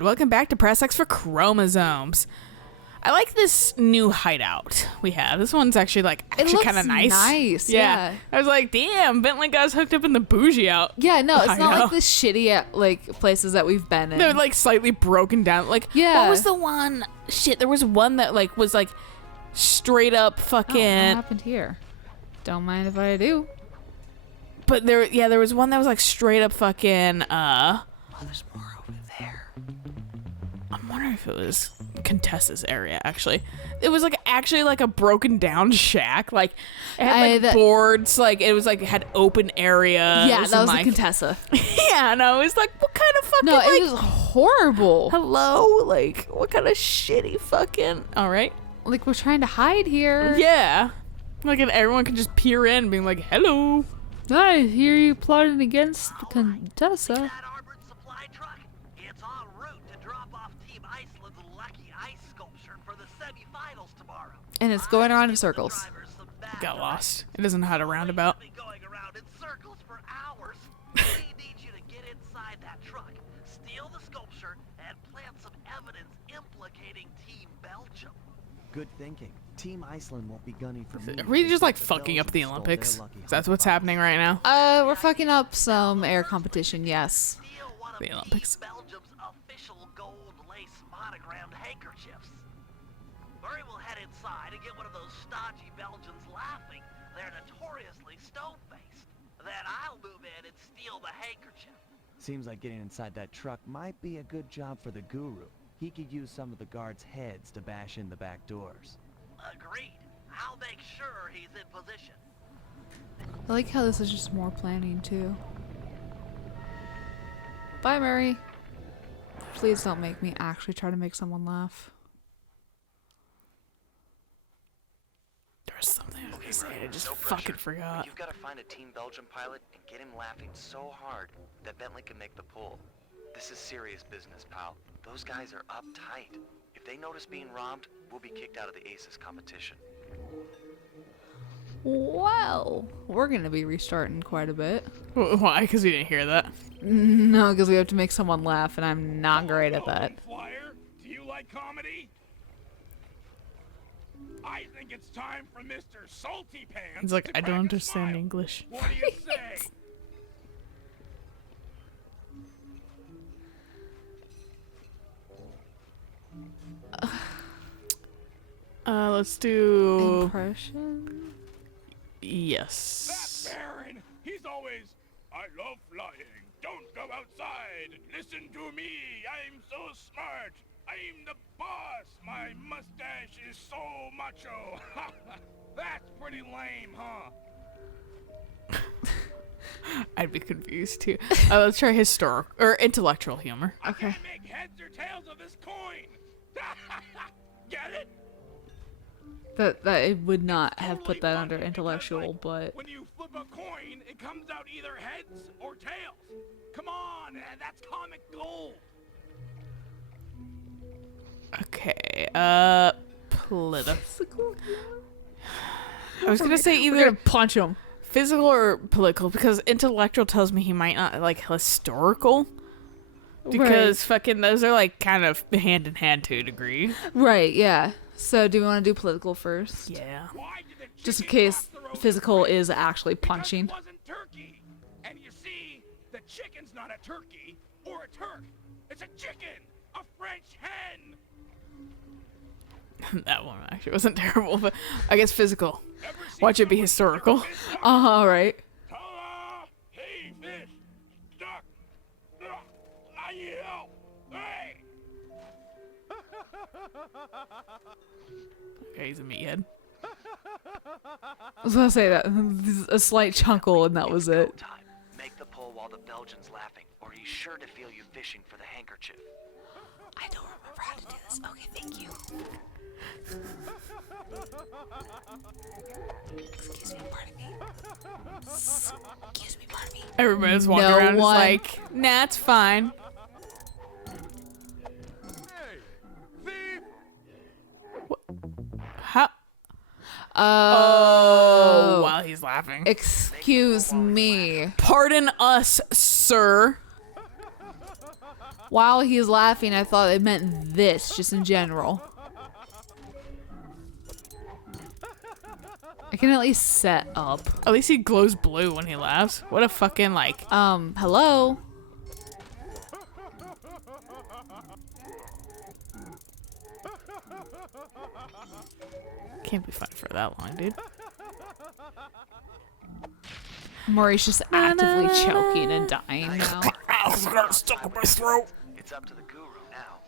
and welcome back to Press X for Chromosomes. I like this new hideout we have. This one's actually kind of nice. Nice, yeah. I was like, damn, Bentley got us hooked up in the bougie out. Yeah, no, it's not hideout. like the shitty places that we've been in. They're like slightly broken down. Like, Yeah. what was the one? Shit, there was one that was straight up fucking. What happened here? Don't mind if I do. But there was one that was like straight up fucking. Oh, there's more over there. I'm wondering if it was Contessa's area. Actually, it was actually a broken down shack. Like it had boards. Like it was it had open areas. Yeah, that was the the Contessa. Yeah, no, it was like, what kind of fucking No, it was horrible. hello, like what kind of shitty fucking. All right. Like we're trying to hide here. Yeah. And everyone can just peer in, being like, hello. I hear you plotting against the Contessa. That armored supply truck, it's en route to drop off Team Iceland's lucky ice sculpture for the semifinals tomorrow. And it's going around in circles. Got lost. It doesn't know how to roundabout. Been going around in circles for hours. We need you to get inside that truck, steal the sculpture, and plant some evidence implicating Team Belgium. Good thinking. Team Iceland won't be gunning for me. Are we just because fucking up the Belgians stole Olympics? their lucky That's what's hot happening right now. We're fucking up some air competition, yes. Steal one of The Team Olympics. Belgium's official gold lace monogrammed handkerchiefs. Murray will head inside and get one of those stodgy Belgians laughing. They're notoriously stone-faced. Then I'll move in and steal the handkerchief. Seems like getting inside that truck might be a good job for the guru. He could use some of the guards' heads to bash in the back doors. Agreed. I'll make sure he's in position. I like how this is just more planning too. Bye, Mary. Please don't make me actually try to make someone laugh. There's something I was gonna say. I just No fucking pressure. forgot. You've got to find a Team Belgium pilot and get him laughing so hard that Bentley can make the pull. This is serious business, pal. Those guys are uptight. If they notice being robbed, we'll be kicked out of the Aces competition. Well, we're gonna be restarting quite a bit. Why? Because we didn't hear that. No, because we have to make someone laugh, and I'm not great at that. Flyer, do you like comedy? I think it's time for Mr. Salty Pants. It's like, to I don't crack a understand smile. English. What do you say? Let's do. Impression? Yes. That Baron, he's always, I love flying. Don't go outside. Listen to me. I'm so smart. I'm the boss. My mustache is so macho. That's pretty lame, huh? I'd be confused too. Let's try historical or intellectual humor. I Okay. can't make heads or tails of this coin. Get it? That it would not have Totally put that under funny because, intellectual, like, but when you flip a coin, it comes out either heads or tails. Come on, that's comic gold. Okay. Political. I was gonna say we're gonna either punch him. physical or political because intellectual tells me he might not like historical. Because fucking those are kind of hand in hand to a degree. Right, yeah. So do we want to do political first? Yeah. Why did the Just in chicken case cross the road physical twice? is actually Because punching. it wasn't turkey. And you see, the chicken's not a turkey or a Turk. It's a chicken, a French hen. That one actually wasn't terrible, but I guess physical. Ever seen Watch it be someone historical. stick a fish up? Alright. Ta-da! Hey, fish! Stuck! I need help! Hey! Okay, he's a meathead. I was gonna say that. A slight chuckle and that was It's go it. time. Make the pull while the Belgian's laughing, or he's sure to feel you fishing for the handkerchief. I don't remember how to do this. Okay, thank you. Excuse me, pardon me. Excuse me, pardon me. Everybody's walking No around one- just like, nah, it's fine. How? Oh, while he's laughing. Excuse me. Pardon us, sir. while he's laughing, I thought it meant this, just in general. I can at least set up. At least he glows blue when he laughs. What a fucking like. Hello? Can't be fun for that long, dude. Murray's just actively choking and dying now. I've got stuck in my throat. It's up to the guru now.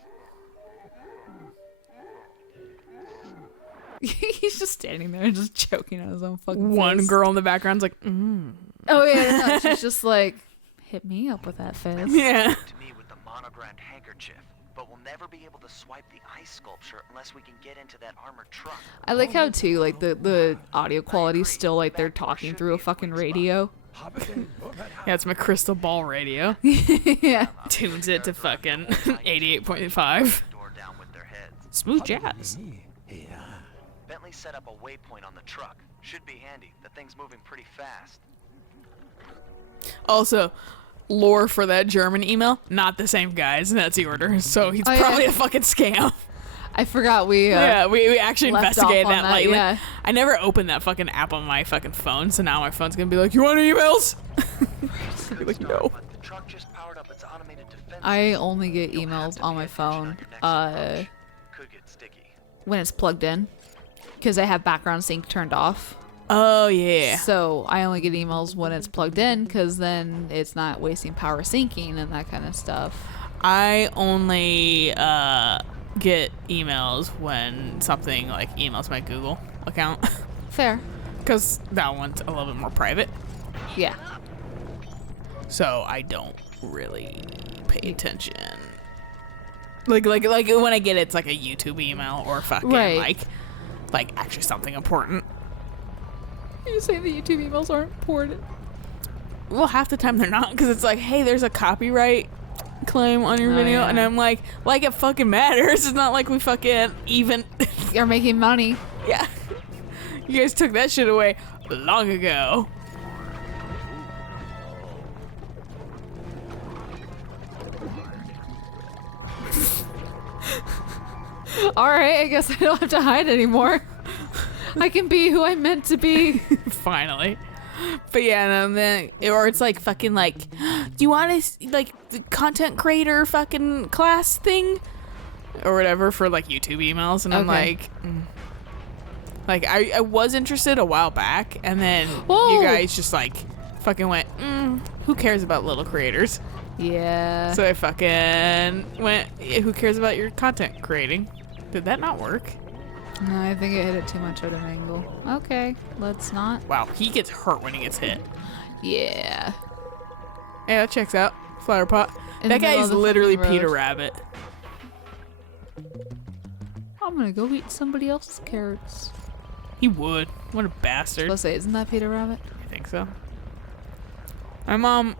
He's just standing there and just choking on his own fucking One face. girl in the background's like, Oh yeah, no, she's just like, hit me up with that face. yeah. To me with the monogrammed handkerchief. But we'll never be able to swipe the ice sculpture unless we can get into that armored truck. I like how too, like the audio quality's still like they're talking through a fucking radio. Yeah, it's my crystal ball radio. Yeah. Tunes it to fucking 88.5. Door down with their heads. Smooth jazz. Bentley set up a waypoint on the truck. Should be handy. The thing's moving pretty fast. Also, lore for that German email, not the same guy as Nazi order, so he's Oh, probably yeah. a fucking scam. I forgot we Yeah, we actually left investigated off on that that, lately. yeah. I never opened that fucking app on my fucking phone, so now my phone's gonna be like, you want emails? I'll be like, no. But the truck just powered up its automated defense. I only get emails on my phone Could get sticky. when it's plugged in because I have background sync turned off. Oh, yeah. So I only get emails when it's plugged in because then it's not wasting power syncing and that kind of stuff. I only get emails when something like emails my Google account, Fair. because that one's a little bit more private. Yeah. So I don't really pay attention. Like when I get it, it's like a YouTube email or fucking Right. like actually something important. You say the YouTube emails aren't important. Well, half the time they're not, because it's like, hey, there's a copyright claim on your video, yeah. and I'm like it fucking matters. It's not like we fucking even. You're making money. Yeah, you guys took that shit away long ago. All right, I guess I don't have to hide anymore. I can be who I'm meant to be. Finally. But yeah, and then or it's like fucking like, do you want to like the content creator fucking class thing or whatever for like YouTube emails, and I'm Okay. like I was interested a while back, and then Whoa. you guys just like fucking went, who cares about little creators? Yeah. So I fucking went, who cares about your content creating? Did that not work? No, I think it hit it too much at an angle. Okay, let's not. Wow, he gets hurt when he gets hit. Yeah. Yeah, that checks out. Flower pot. In That the guy middle is of the literally fucking Peter road. Rabbit. I'm gonna go eat somebody else's carrots. He would. What a bastard. Let's say, isn't that Peter Rabbit? I think so. My mom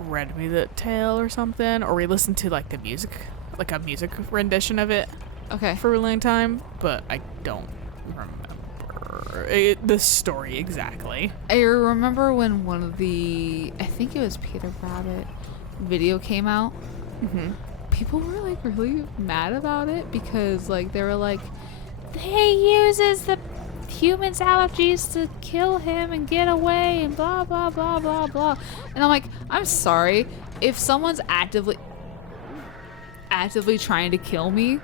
read me the tale or something, or we listened to like the music, like a music rendition of it Okay. for a really long time, but I don't remember the story exactly. I remember when one of the, I think it was Peter Rabbit video came out. People were like really mad about it because like they were like, he uses the humans' allergies to kill him and get away and blah blah blah blah blah. And I'm like, I'm sorry, if someone's actively trying to kill me,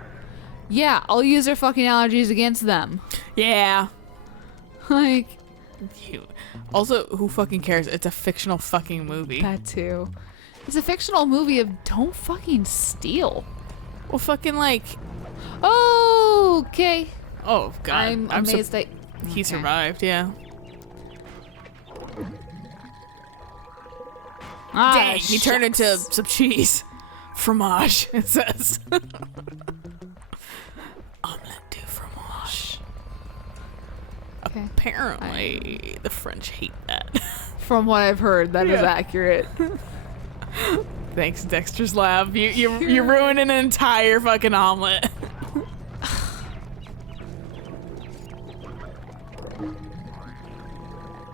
yeah, I'll use their fucking allergies against them. Yeah. Like, Also, who fucking cares? It's a fictional fucking movie. that too. It's a fictional movie of don't fucking steal. Well, fucking like, Okay. oh god, I'm amazed that he okay. survived. Yeah. Ah, Dang, he turned into shucks. some cheese. Fromage, it says. Omelette du fromage. Okay. Apparently, the French hate that. From what I've heard, that is Yeah. accurate. Thanks, Dexter's Lab. You ruined an entire fucking omelet.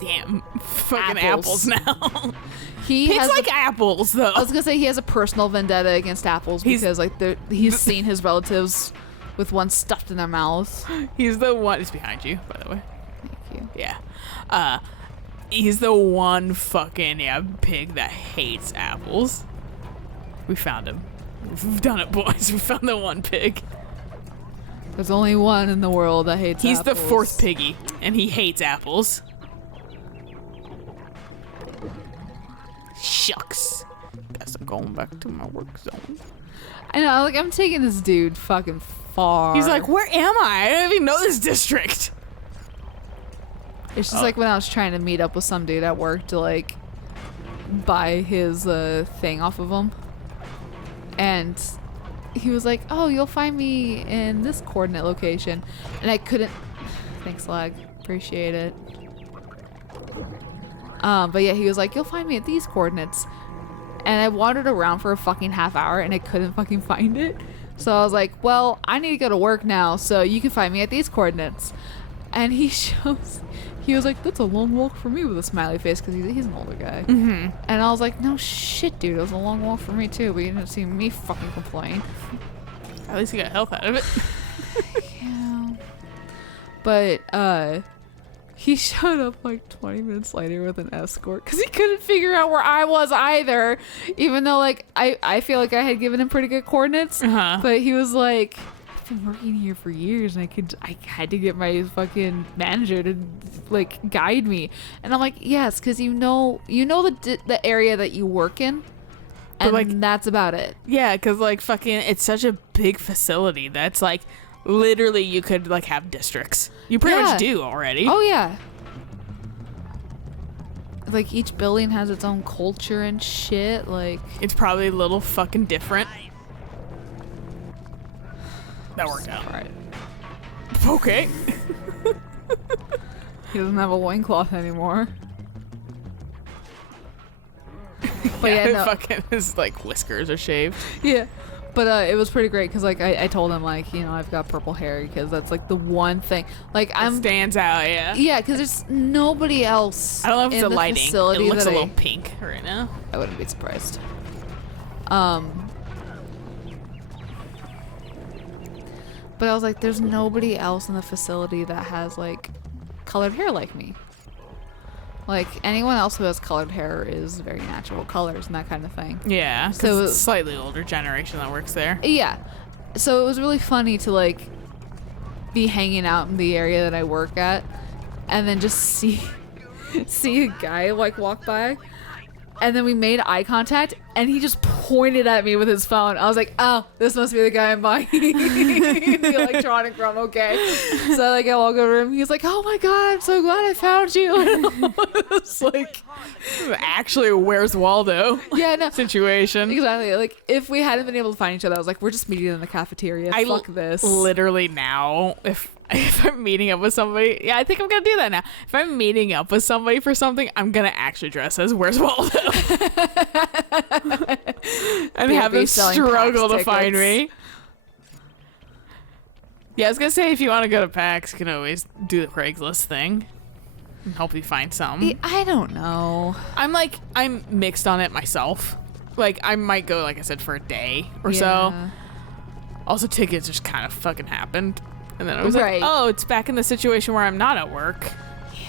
Damn, fucking apples Apples. now. He Pigs has like apples, though. I was gonna say he has a personal vendetta against apples because like he's seen his relatives with one stuffed in their mouths. He's the one. It's behind you, by the way. Thank you. Yeah. He's the one fucking pig that hates apples. We found him. We've done it, boys. We found the one pig. There's only one in the world that hates He's apples. the fourth piggy, and he hates apples. Shucks. Guess I'm going back to my work zone. I know, like I'm taking this dude fucking far. He's like, where am I? I don't even know this district. It's just like when I was trying to meet up with some dude at work to like buy his thing off of him. And he was like, oh, you'll find me in this coordinate location. And I couldn't. Thanks, Lag. Appreciate it. But yeah, he was like, you'll find me at these coordinates. And I wandered around for a fucking half hour and I couldn't fucking find it. So I was like, well, I need to go to work now, so you can find me at these coordinates. And he was like, that's a long walk for me with a smiley face because he's an older guy. Mm-hmm. And I was like, no shit, dude, it was a long walk for me too, but you didn't see me fucking complain. At least he got health out of it. Yeah. But, he showed up like 20 minutes later with an escort because he couldn't figure out where I was either, even though like I feel like I had given him pretty good coordinates. But he was like, I've been working here for years and I had to get my fucking manager to like guide me. And I'm like, yes, because you know the area that you work in, and like, that's about it. Yeah, because like fucking it's such a big facility that's like literally you could like have districts. You pretty much do already. Oh yeah. Like each building has its own culture and shit. Like It's probably a little fucking different. That worked out. right. Okay. He doesn't have a loincloth anymore. But yeah, no. Fucking his like whiskers are shaved. Yeah. But it was pretty great because like I told him like, you know, I've got purple hair because that's like the one thing. Like I'm Stands out, yeah. yeah, because there's nobody else. I don't know if it's in the the lighting. It facility looks a that little pink right now. I wouldn't be surprised. But I was like, there's nobody else in the facility that has like colored hair like me. Like anyone else who has colored hair is very natural colors and that kind of thing. Yeah, because So- it's a slightly older generation that works there. Yeah. So it was really funny to like be hanging out in the area that I work at and then just see a guy like walk by. And then we made eye contact and he just pointed at me with his phone. I was like, oh, this must be the guy I'm buying the electronic from, okay. So like I walk over to him, he's like, oh my god, I'm so glad I found you. And I was like, Actually, where's Waldo? yeah, no. Situation. Exactly. Like if we hadn't been able to find each other, I was like, we're just meeting in the cafeteria. Fuck this. Literally now, if I'm meeting up with somebody, yeah, I think I'm gonna do that now. If I'm meeting up with somebody for something, I'm gonna actually dress as Where's Waldo and Yeah, have be them selling struggle PAX to find tickets. me. Yeah, I was gonna say if you want to go to PAX, you can always do the Craigslist thing and help you find some. I don't know. I'm mixed on it myself. Like I might go, like I said, for a day or so. Yeah. Also, tickets just kind of fucking happened. And then I was Right. like, oh, it's back in the situation where I'm not at work. Yeah.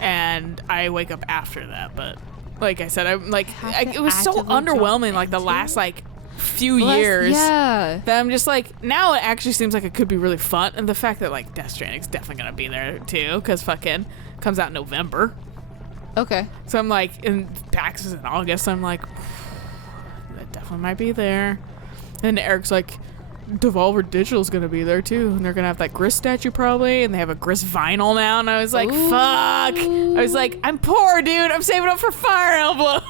And I wake up after that. But like I said, I'm like, Have to it was so actively underwhelming, jump like the into last it? like few years. Yeah. That I'm just like, now it actually seems like it could be really fun. And the fact that like Death Stranding's definitely going to be there too. Because fucking comes out in November. Okay. So I'm like, and PAX is in August. So I'm like, that definitely might be there. And Eric's like, Devolver Digital's gonna be there too, and they're gonna have that Gris statue probably, and they have a Gris vinyl now. And I was like, Ooh. fuck. I was like, I'm poor, dude. I'm saving up for Fire Emblem.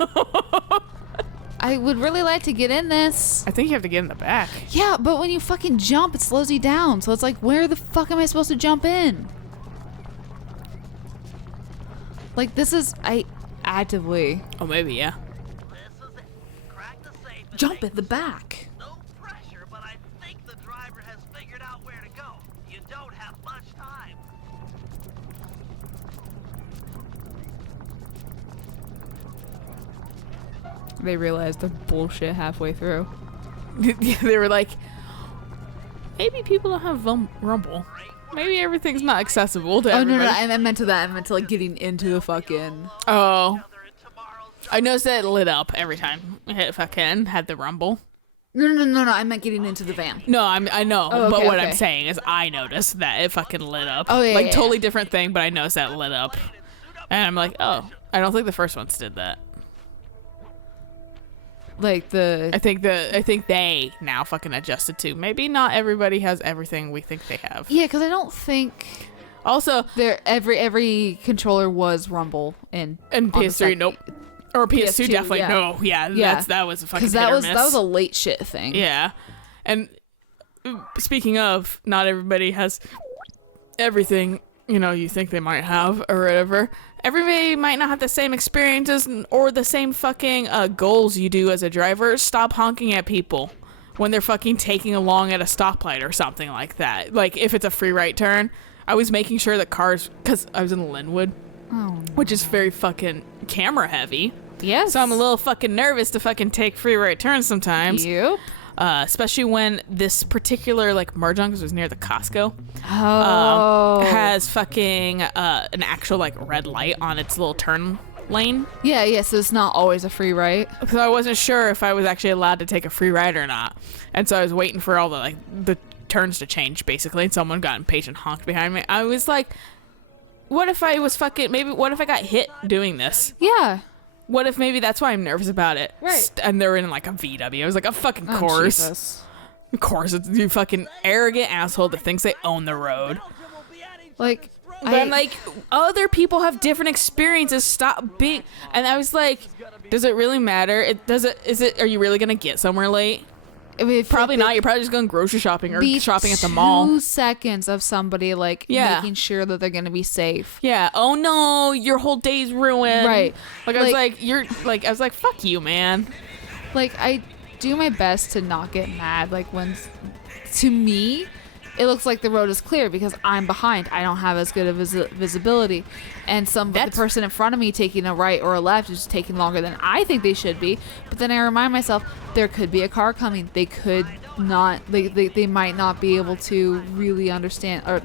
I would really like to get in this. I think you have to get in the back. Yeah, but when you fucking jump, it slows you down. So it's like, where the fuck am I supposed to jump in? Like, I actively Oh, maybe, yeah. This is it. Crack the safe and jump take at the back. no pressure, but I think the driver has figured out where to go. You don't have much time. they realized the bullshit halfway through. They were like, maybe people don't have Rumble. Maybe everything's not accessible to everybody. I meant to that. I meant to like getting into the fucking. Oh. I noticed that it lit up every time it fucking had the Rumble. No. I meant getting into the van. No, I know, Oh, but okay, what okay. I'm saying is I noticed that it fucking lit up. Oh, yeah, like yeah, totally yeah. different thing, but I noticed that it lit up, and I'm like, oh, I don't think the first ones did that. Like the. I think they now fucking adjusted to. Maybe not everybody has everything we think they have. Yeah, because I don't think Also, every controller was Rumble and PS3, nope. Or PS2, definitely yeah. no. Yeah, that was a fucking because hit that or was miss. that was a late shit thing. Yeah. And speaking of, not everybody has everything, you think they might have or whatever. Everybody might not have the same experiences or the same fucking goals you do as a driver. Stop honking at people when they're fucking taking along at a stoplight or something like that. Like, if it's a free right turn, I was making sure that cars, because I was in Linwood, which is very fucking camera heavy. Yes. So I'm a little fucking nervous to fucking take free right turns sometimes. Yep. Especially when this particular like merge on, because it was near the Costco, has fucking an actual like red light on its little turn lane. Yeah. So it's not always a free right. So I wasn't sure if I was actually allowed to take a free ride or not, and so I was waiting for all the turns to change basically, and someone got impatient, honked behind me. I was like, what if I was what if I got hit doing this? Yeah. What if maybe that's why I'm nervous about it? Right. And they're in like a VW. I was like, of fucking Oh, course. Jesus. Of course, it's you fucking arrogant asshole that thinks they own the road. Like, But I'm like, other people have different experiences. Stop being. And I was like, does it really matter? Are you really gonna get somewhere late? I mean, Probably not. You're probably just going grocery shopping or the shopping at the mall. 2 seconds of somebody like Yeah. making sure that they're gonna be safe. Yeah. Oh no, your whole day's ruined. Right. Like I was like, I was like, fuck you, man. Like, I do my best to not get mad. Like, when to me it looks like the road is clear because I'm behind. I don't have as good of visibility, and the person in front of me taking a right or a left is taking longer than I think they should be. But then I remind myself there could be a car coming. They could not. They might not be able to really understand, or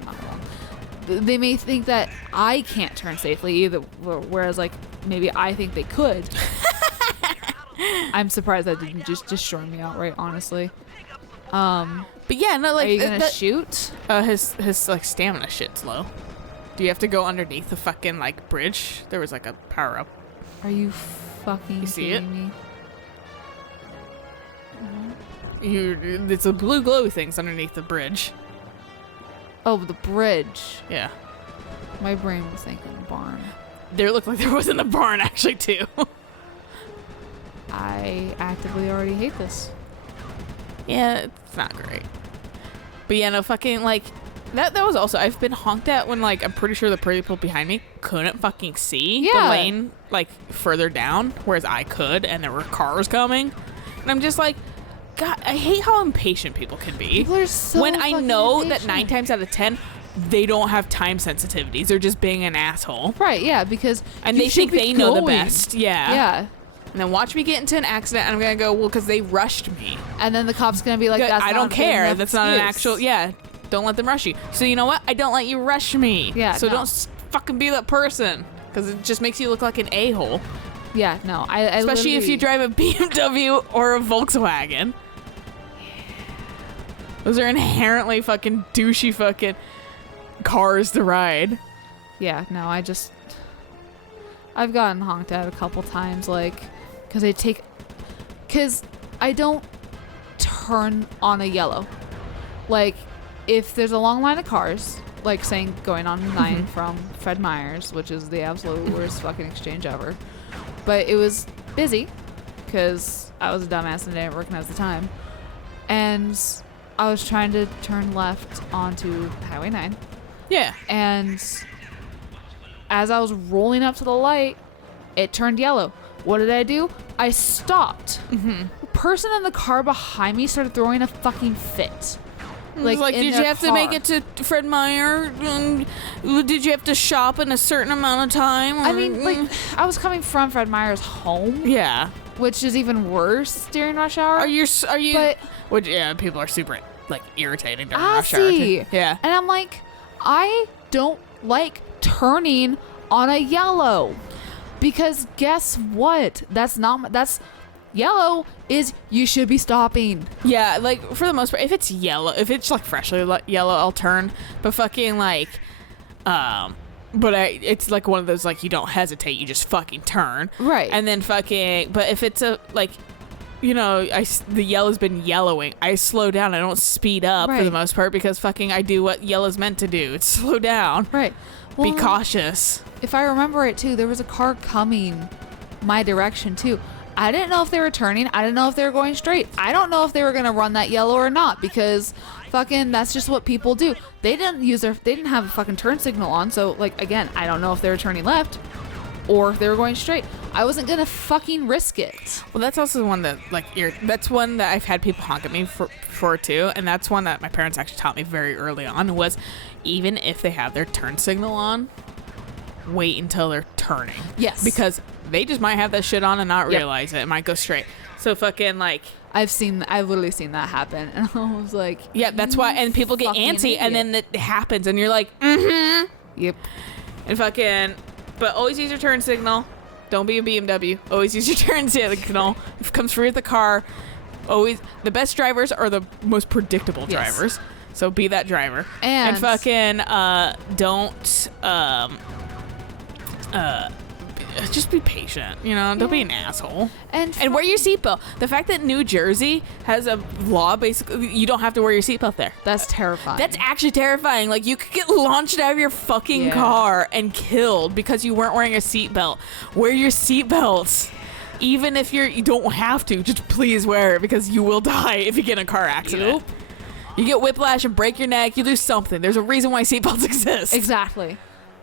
they may think that I can't turn safely either. Whereas like maybe I think they could. I'm surprised that didn't just destroy me outright, honestly. But yeah, no, like are you gonna shoot? His like stamina shit's low. Do you have to go underneath the fucking like bridge? There was like a power up. Are you fucking see kidding it? me? It's a blue glowy things underneath the bridge. Oh, the bridge. Yeah. My brain was thinking barn. There looked like there was in a barn actually too. I actively already hate this. Yeah, it's not great. But yeah, no fucking like that was also I've been honked at when like I'm pretty sure the people behind me couldn't fucking see the lane like further down, whereas I could, and there were cars coming. And I'm just like, God, I hate how impatient people can be. People are so when I fucking know impatient. that 9 times out of 10 they don't have time sensitivities. They're just being an asshole. Right, yeah, because And you they should think be they know the going. best. Yeah. Yeah. And then watch me get into an accident and I'm going to go, well, because they rushed me. And then the cop's gonna be like, "That's I not don't a good care. enough That's not an excuse." actual. Yeah, don't let them rush you. So you know what? I don't let you rush me. Yeah, So no. don't fucking be that person, because it just makes you look like an a-hole. Yeah, no. I Especially if you drive a BMW or a Volkswagen. Those are inherently fucking douchey fucking cars to ride. Yeah, no. I've gotten honked at a couple times, like, because I don't turn on a yellow. Like, if there's a long line of cars, like saying going on 9 from Fred Meyer's, which is the absolute worst fucking exchange ever, but it was busy because I was a dumbass and didn't recognize the time, and I was trying to turn left onto Highway 9. Yeah. And as I was rolling up to the light, it turned yellow. What did I do? I stopped. The person in the car behind me started throwing a fucking fit. Like in did their you have to car. make it to Fred Meyer? Did you have to shop in a certain amount of time? I mean, like, I was coming from Fred Meyer's home. Yeah. which is even worse during rush hour. Are you? But- Which yeah, people are super like irritating during I rush hour. see. Too. Yeah. And I'm like, I don't like turning on a yellow, because guess what? That's yellow is you should be stopping. Yeah, like for the most part, if it's yellow, if it's like freshly yellow, I'll turn. But fucking like, it's like one of those like you don't hesitate, you just fucking turn. Right. And then fucking, but if it's a like, you know, the yellow's been yellowing, I slow down. I don't speed up for the Right. most part because fucking I do what yellow's meant to do. It's slow down. Right. Be Well, cautious. If I remember it too, there was a car coming my direction too. I didn't know if they were turning. I didn't know if they were going straight. I don't know if they were gonna run that yellow or not, because fucking that's just what people do. They didn't have a fucking turn signal on, so like again, I don't know if they were turning left or if they were going straight. I wasn't gonna fucking risk it. Well, that's also one that like that's one that I've had people honk at me for too, and that's one that my parents actually taught me very early on was even if they have their turn signal on, wait until they're turning. Yes. Because they just might have that shit on and not Yep. realize it. It might go straight. So fucking like I've literally seen that happen, and I was like, yeah, that's why. And people get fucking antsy, and then idiot. it happens, and you're like, mm-hmm. Yep. And fucking, but always use your turn signal. Don't be a BMW. Always use your turn signal. If it comes free with the car, always the best drivers are the most predictable Yes. drivers. So be that driver. And fucking don't just be patient, you know, don't be an asshole. And wear your seatbelt. The fact that New Jersey has a law basically you don't have to wear your seatbelt there. that's terrifying. That's actually terrifying. Like, you could get launched out of your fucking Yeah. car and killed because you weren't wearing a seatbelt. Wear your seatbelts. Even if you don't have to, just please wear it because you will die if you get in a car accident. Yep. You get whiplash and break your neck, you do something. There's a reason why seatbelts exist. exactly.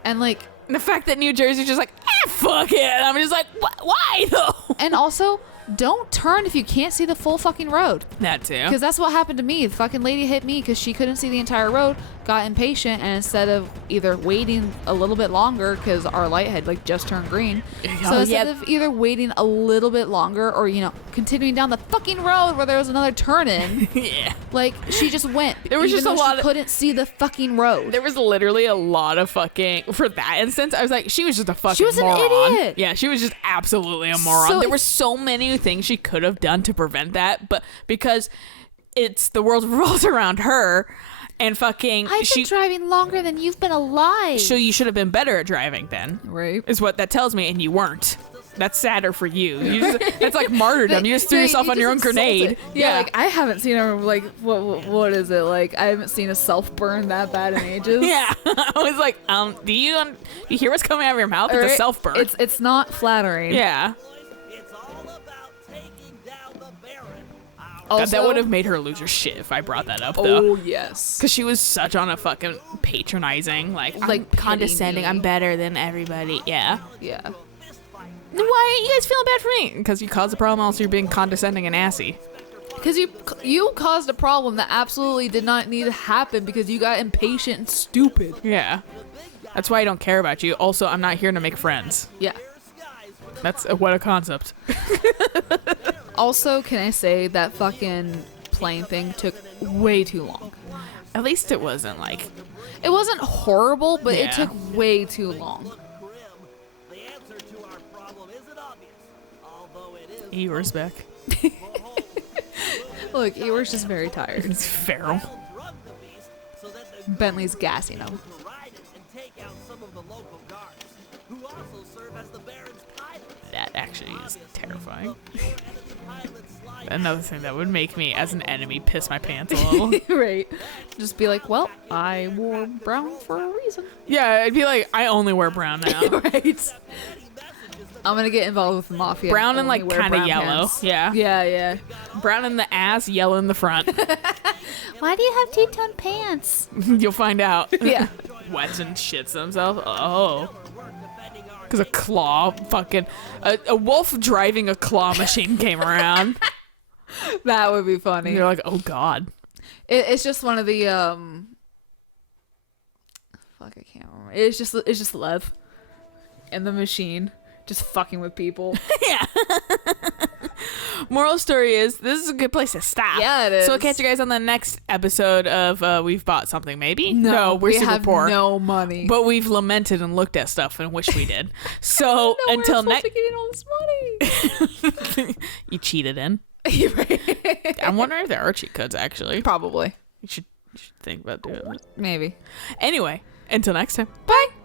And like, And the fact that New Jersey's just like, fuck it. I'm just like, why though? and also, don't turn if you can't see the full fucking road. That too. Because that's what happened to me. The fucking lady hit me because she couldn't see the entire road, got impatient, and instead of either waiting a little bit longer because our light had like just turned green, so instead of either waiting a little bit longer or, you know, continuing down the fucking road where there was another turn in, Yeah. like she just went. There was even just a though lot she of- couldn't see the fucking road. There was literally a lot of fucking for that instance. I was like, she was just a fucking was an moron. idiot. Yeah, she was just absolutely a moron. So there were it's- so many things she could have done to prevent that, but because it's the world revolves around her, and fucking I've been driving longer than you've been alive. so you should have been better at driving then, Right. is what that tells me, and you weren't. That's sadder for you. It's like martyrdom. You just threw yourself on your own grenade. Yeah, like I haven't seen her like what is it like? I haven't seen a self burn that bad in ages. Yeah. I was like, do you hear what's coming out of your mouth? It's a Right? self burn. It's not flattering. Yeah. It's all about taking down the Baron. God, that would have made her lose her shit if I brought that up, though. Oh yes. Because she was such on a fucking patronizing, like I'm Like, pity condescending. me. I'm better than everybody. Yeah. Yeah. Then why are you guys feeling bad for me? Because you caused the problem, also you're being condescending and assy. Because you caused a problem that absolutely did not need to happen because you got impatient and stupid. Yeah. That's why I don't care about you. Also, I'm not here to make friends. Yeah. That's what a concept. Also, can I say that fucking plane thing took way too long. At least it wasn't like. It wasn't horrible, but Yeah. it took way too long. The answer to our problem isn't obvious, although it is Eeyore's back. Look, Eeyore's just very tired. It's feral. drug the beast so that the Bentley's gassing him. can ride it and take out some of the local guards, who also serve as the Baron's pilots. That actually is terrifying. And if the pilots slide Another thing that would make me, as an enemy, piss my pants a little. Right. Just be like, well, I wore brown for a reason. Yeah, I'd be like, I only wear brown now. Right. I'm gonna get involved with the mafia. Brown and only like wear kind of brown yellow. pants. Yeah. Yeah, yeah. Brown in the ass, yellow in the front. Why do you have two-tone pants? You'll find out. Yeah. Wets and shits themselves. Oh. Because a claw fucking. A wolf driving a claw machine came around. That would be funny. You're like, oh god. It's just one of the fuck, I can't remember. It's just Lev and the machine just fucking with people. Yeah. Moral story is this is a good place to stop. Yeah, it So we'll is. catch you guys on the next episode of We've Bought Something, maybe? No, we're we super have poor. no money. But we've lamented and looked at stuff and wish we did. So until next, getting all this money. you cheated in. Right. I'm wondering if there are cheat codes actually. Probably. You should think about doing it. Maybe. Anyway, until next time. Bye.